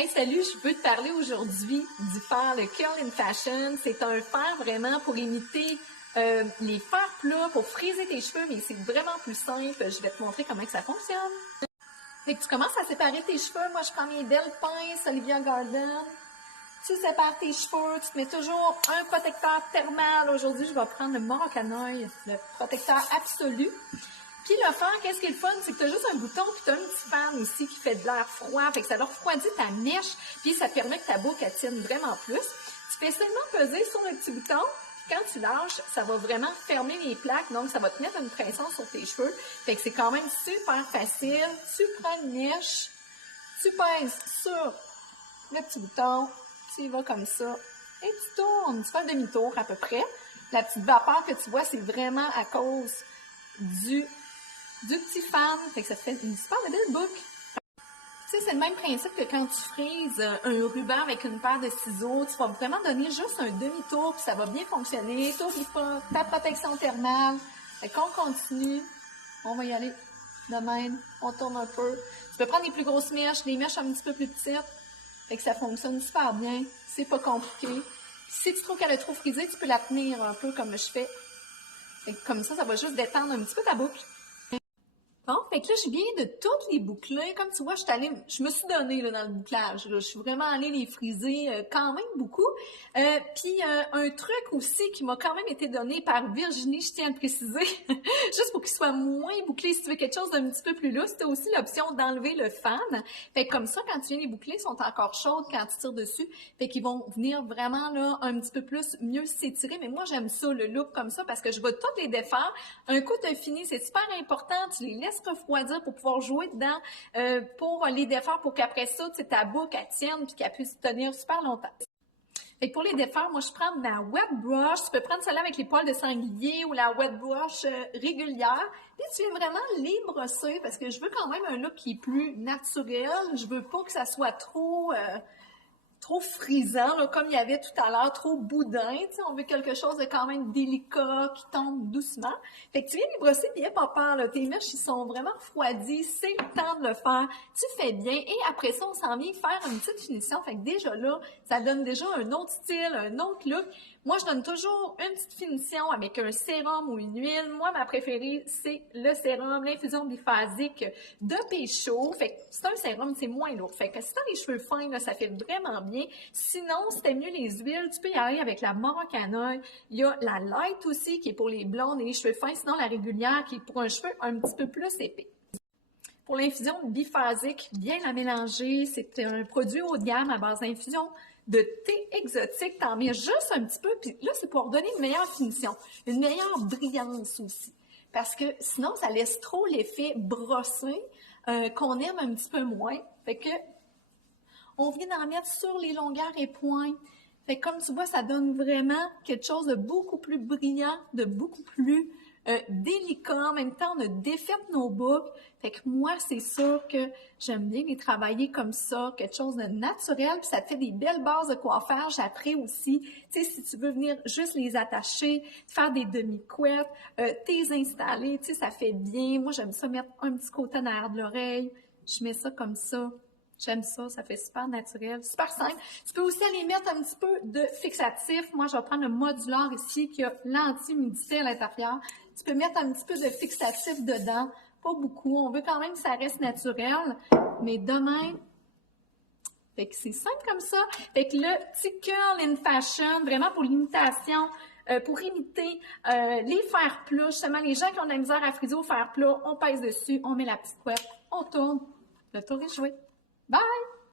Hey, salut, je veux te parler aujourd'hui du fer, le Curl in Fashion. C'est un fer vraiment pour imiter les fers plats, pour friser tes cheveux, mais c'est vraiment plus simple. Je vais te montrer comment que ça fonctionne. Fait que tu commences à séparer tes cheveux. Moi, je prends mes belles pinces Olivia Garden. Tu sépares tes cheveux, tu te mets toujours un protecteur thermal. Aujourd'hui, je vais prendre le Moroccanoil, le protecteur absolu. Puis le fer, qu'est-ce qui est le fun, c'est que tu as juste un bouton, puis tu as un petit fan aussi qui fait de l'air froid, fait que ça leur refroidit ta mèche, puis ça te permet que ta boucle elle tienne vraiment plus. Tu fais seulement peser sur le petit bouton, quand tu lâches, ça va vraiment fermer les plaques, donc ça va te mettre une pression sur tes cheveux. Fait que c'est quand même super facile. Tu prends une mèche, tu pèses sur le petit bouton, tu y vas comme ça, et tu tournes, tu fais un demi-tour à peu près. La petite vapeur que tu vois, c'est vraiment à cause du petit fan, fait que ça te fait une super belle boucle. Tu sais, c'est le même principe que quand tu frises un ruban avec une paire de ciseaux, tu vas vraiment donner juste un demi-tour, puis ça va bien fonctionner. T'oublies pas ta protection thermale. Fait qu'on continue. On va y aller de même. On tourne un peu. Tu peux prendre des plus grosses mèches, des mèches un petit peu plus petites. Fait que ça fonctionne super bien. C'est pas compliqué. Si tu trouves qu'elle est trop frisée, tu peux la tenir un peu comme je fais. Fait que comme ça va juste détendre un petit peu ta boucle. Bon, fait que là, je viens de toutes les boucler. Comme tu vois, je me suis donnée là, dans le bouclage. Là. Je suis vraiment allée les friser quand même beaucoup. Puis un truc aussi qui m'a quand même été donné par Virginie, je tiens à le préciser, juste pour qu'il soit moins bouclé. Si tu veux quelque chose d'un petit peu plus lousse, tu as aussi l'option d'enlever le fan. Fait que comme ça, quand tu viens les boucler, ils sont encore chaudes quand tu tires dessus. Fait qu'ils vont venir vraiment là un petit peu plus mieux s'étirer. Mais moi, j'aime ça, le look comme ça, parce que je vais toutes les défaire. Un coup, tu as fini, c'est super important. Tu les laisses refroidir pour pouvoir jouer dedans, pour les défaire, pour qu'après ça, tu sais, ta boucle, elle tienne puis qu'elle puisse tenir super longtemps. Fait que pour les défaire, moi, je prends ma wet brush. Tu peux prendre celle-là avec les poils de sanglier ou la wet brush régulière. Puis tu viens vraiment les brosser parce que je veux quand même un look qui est plus naturel. Je veux pas que ça soit trop frisant, là, comme il y avait tout à l'heure, trop boudin, tu sais, on veut quelque chose de quand même délicat, qui tombe doucement. Fait que tu viens les brosser, puis pas peur, là, tes mèches, ils sont vraiment refroidis, c'est le temps de le faire, tu fais bien, et après ça, on s'en vient faire une petite finition, fait que déjà là, ça donne déjà un autre style, un autre look. Moi, je donne toujours une petite finition avec un sérum ou une huile. Moi, ma préférée, c'est le sérum, l'infusion biphasique de Pécho. Fait que c'est un sérum, c'est moins lourd. Fait que si t'as les cheveux fins, là, ça fait vraiment bien. Sinon, si t'aimes mieux les huiles, tu peux y aller avec la Moroccanoil. Il y a la Light aussi, qui est pour les blondes et les cheveux fins. Sinon, la régulière, qui est pour un cheveu un petit peu plus épais. Pour l'infusion biphasique, bien la mélanger. C'est un produit haut de gamme à base d'infusion de thé exotique. T'en mets juste un petit peu, puis là, c'est pour donner une meilleure finition, une meilleure brillance aussi. Parce que sinon, ça laisse trop l'effet brossé qu'on aime un petit peu moins. Fait que on vient d'en mettre sur les longueurs et pointes. Fait que comme tu vois, ça donne vraiment quelque chose de beaucoup plus brillant, de beaucoup plus délicat. En même temps, on a défait nos boucles. Fait que moi, c'est sûr que j'aime bien les travailler comme ça, quelque chose de naturel, puis ça te fait des belles bases de coiffage après aussi. Tu sais, si tu veux venir juste les attacher, faire des demi-couettes, t'es installer, tu sais, ça fait bien. Moi, j'aime ça mettre un petit côté en arrière de l'oreille. Je mets ça comme ça. J'aime ça, ça fait super naturel, super simple. Tu peux aussi aller mettre un petit peu de fixatif. Moi, je vais prendre le modulaire ici qui a l'anti-humidité à l'intérieur. Tu peux mettre un petit peu de fixatif dedans, pas beaucoup. On veut quand même que ça reste naturel, mais de même, fait que c'est simple comme ça. Fait que le petit Curl in Fashion, vraiment pour l'imitation, pour imiter les fers plats, justement, les gens qui ont de la misère à friser au fer plat, on pèse dessus, on met la petite couette, on tourne, le tour est joué. Bye!